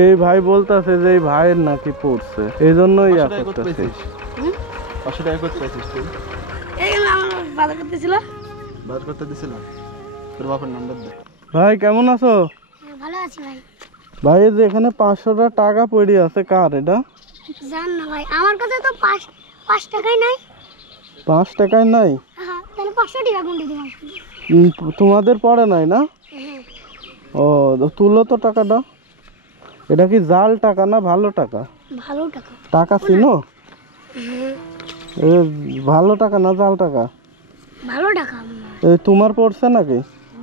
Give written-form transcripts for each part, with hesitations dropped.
এই ভাই বলতেছে যে এই ভাইয়ের নাকি পড়ছে, এই জন্যই ইয়া করতেছে। 500 টাকা করতে পাইছিস তুই? এই আমার বাজার করতেছিল। বাজার করতে দিছিল? তোর বাবার নাম্বার দে। ভাই কেমন আছো? ভালো আছি ভাই। ভাই এই যে এখানে 500 টাকা পড়ে আছে, কার এটা? জান না ভাই, আমার কাছে তো 5 টাকাই নাই। 5 টাকায় নাই? হ্যাঁ, তাহলে 500 টাকা গুনতে দিন। তোমাদের পড়ে নাই না? ও তুলো তো টাকাটা। এটা কি জাল টাকা না ভালো টাকা? ভালো টাকা। টাকা চিনো? ভালো টাকা না জাল টাকা? ভালো টাকা। তোমার পড়ছে নাকি?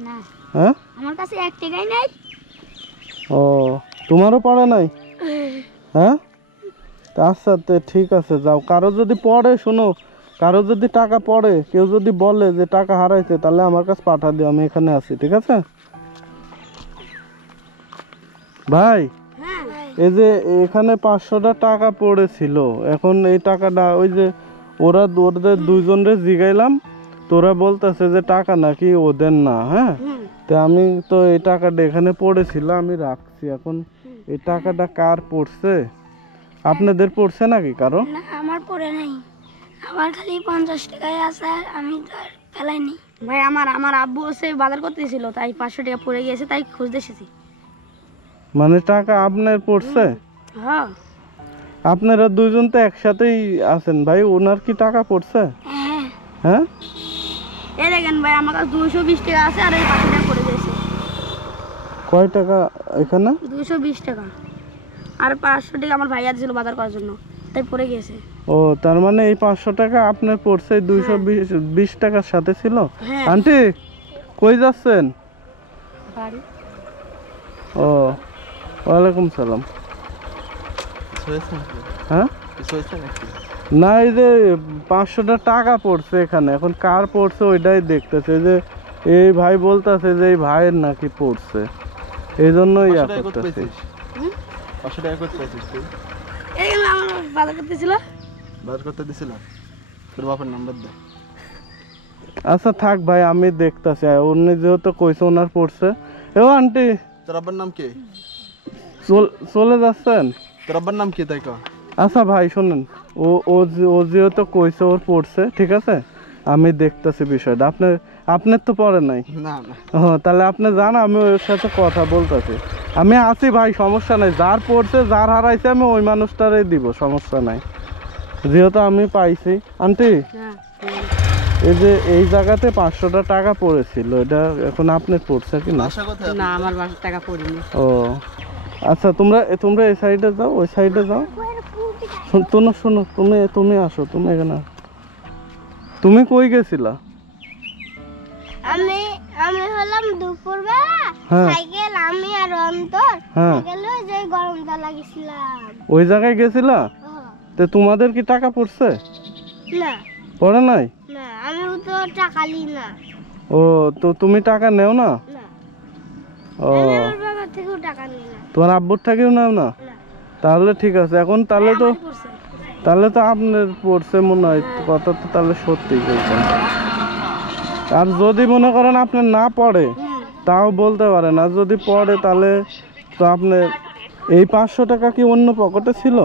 না, হ্যাঁ, আমার কাছে 1 টাকাই নাই। ও তোমারও পড়ে নাই? হ্যাঁ, আচ্ছা তো ঠিক আছে, যাও। কারো যদি পড়ে, শোনো, কারো যদি টাকা পড়ে, কেউ যদি বলে যে টাকা হারাইছে, তাহলে আমার কাছে পাঠা দিও, আমি এখানে আছি, ঠিক আছে? ভাই এই যে এখানে 500 টাকা পড়েছিল, এখন এই টাকাটা ওই যে ওদের দুইজনরে জিগাইলাম, তোরা বলতেছে যে টাকা নাকি ওদের না। হ্যাঁ, তো আমি তো এই টাকাটা এখানে পড়েছিল, আমি রাখছি। এখন এই টাকাটা কার পড়ছে? আপনাদের পড়ছে নাকি কারো? না, আমার পড়ে নাই। আমার খালি 50 টাকাই আছে, আমি তার ফেলাইনি। ভাই আমার আব্বু এসে বাজার করতেছিল, তাই 500 টাকা পড়ে গিয়েছে, তাই খুঁজতে এসেছি। মানে টাকা আপনার পড়ছে? হ্যাঁ। আপনারা দুইজন তো একসাথেই আছেন ভাই, ওনার কি টাকা পড়ছে? হ্যাঁ, হ্যাঁ, এই দেখেন ভাই, আমার কাছে 220 টাকা আছে, আর এই 500 টাকা পড়ে গেছে। কয় টাকা এখানে? 220 টাকা, আর 500 টাকা আমার ভাইয়া ছিল বাজার করার জন্য, তাই পড়ে গেছে। ও তার মানে এই 500 টাকা আপনার পড়ছে 220 টাকার সাথে ছিল? হ্যাঁ। আন্টি কই যাচ্ছেন? বাড়ি। ও ওয়ালাইকুম সালাম। হয়েছে নাকি? হ্যাঁ, কিছু হয়েছে নাকি? না, এই যে 500 টাকা পড়ছে এখানে, এখন কার পড়ছে ওইটাই দেখতেছে। যে এই ভাই বলতেছে যে এই ভাইয়ের নাকি পড়ছে, এই জন্যই ইয়া 500 টাকা করতে করতেছে। পাইছিস? 500 টাকা করতে পাইছিস তুই? এই আমার বাজার করতেছিল। বাজার করতে দিছিল? তোর বাবার নাম্বার দে। আচ্ছা থাক ভাই, আমি দেখতেছি। উনি যেহেতু কইছে ওনার পড়ছে। ও আন্টি, তোর আব্বার নাম কি? চলে যাচ্ছেন? তোর আব্বার নাম কি তাই কও? আচ্ছা ভাই শোনেন, ও যেহেতু কইছে ওর পড়ছে, ঠিক আছে, আমি দেখতেছি বিষয়টা। আপনার তো পড়ে নাই? না না। ও তাহলে আপনি জান, আমি ওর সাথে কথা বলতেছি। আমি আছি ভাই, সমস্যা নাই। যার পড়ছে, যার হারাইছে, আমি ওই মানুষটারই দিব, সমস্যা নাই। যেহেতু আমি পাইছি। আন্টি এই যে এই জায়গাতে 500 টাকা পড়েছিল, এটা এখন আপনার পড়ছে কি না? আশা কথা না, আমার 500 টাকা পড়িনি। ও আচ্ছা, তোমরা এই সাইডে যাও, ওই সাইডে যাও। শোনো, তুমি আসো, তুমি এখানে। তুমি কই গেছিলা? আমি হলাম দুপুরবেলা সাইকেল, আমি আর অন্তর সাইকেল যে গরমটা লাগিয়েছিলাম, ওই জায়গায় গেছিলা? তো তোমাদের কি টাকা পড়ছে? না পড়ে নাই? না, আমি তো টাকা লি না। ও তো তুমি টাকা নেও না? না, ও আমি আমার বাবা থেকেও টাকা নিই না। তোমার আব্বুর থেকেও নাও না? তাহলে ঠিক আছে। এখন তাহলে তো আপনার পড়ছে মনে হয়, কথা তো তাহলে সত্যি বলছেন। আর যদি মনে করেন আপনার না পড়ে, তাও বলতে পারেন। আর যদি পড়ে, তাহলে তো আপনার এই 500 টাকা কি অন্য পকেটে ছিল?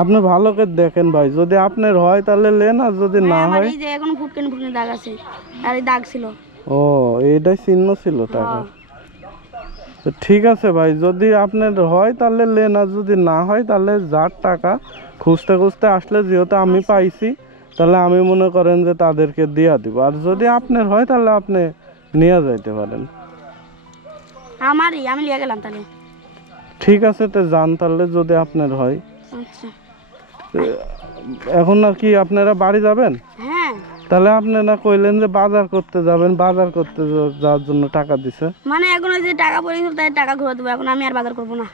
আপনি ভালো করে দেখেন ভাই, যদি আপনার হয় তাহলে লেন, আর যদি না হয়। এই যে এখন ফুটকেন দাগ আছে, আর এই দাগ ছিল। ও এইটাই চিহ্ন ছিল টাকা। তো ঠিক আছে ভাই, যদি আপনার হয় তাহলে লেন, আর যদি না হয় তাহলে যার টাকা খুঁজতে খুঁজতে আসলে, যেহেতু আমি পাইছি, তাহলে আমি মনে করেন যে তাদেরকে দিয়া দিব। আর যদি আপনার হয় তাহলে আপনি নিয়ে যাইতে পারেন। আমি লিয়ে গেলাম তাহলে। ঠিক আছে, তো যান তাহলে, যদি আপনার হয়। আচ্ছা, এখন আর কি আপনারা বাড়ি যাবেন? হ্যাঁ। তাহলে আপনারা কইলেন যে বাজার করতে যাবেন, বাজার করতে যাওয়ার জন্য টাকা দিছে। মানে এখন ওই যে টাকা পড়েছিল, তাই টাকা ঘুরে দেবো। এখন আমি আর বাজার করবো না।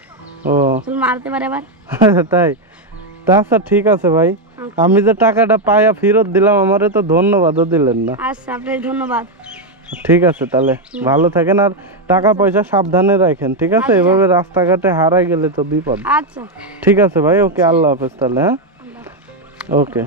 ও তুমি মারতে পারে আবার। তাই? তা আচ্ছা ঠিক আছে ভাই, আমি যে টাকাটা পাইয়া ফেরত দিলাম, আমারে তো ধন্যবাদও দিলেন না। আচ্ছা, আপনাকে ধন্যবাদ। ঠিক আছে, তাহলে ভালো থাকেন, আর টাকা পয়সা সাবধানে রাখেন, ঠিক আছে? এভাবে রাস্তাঘাটে হারাই গেলে তো বিপদ। আচ্ছা ঠিক আছে ভাই, ওকে, আল্লাহ হাফেজ তাহলে। হ্যাঁ, ওকে।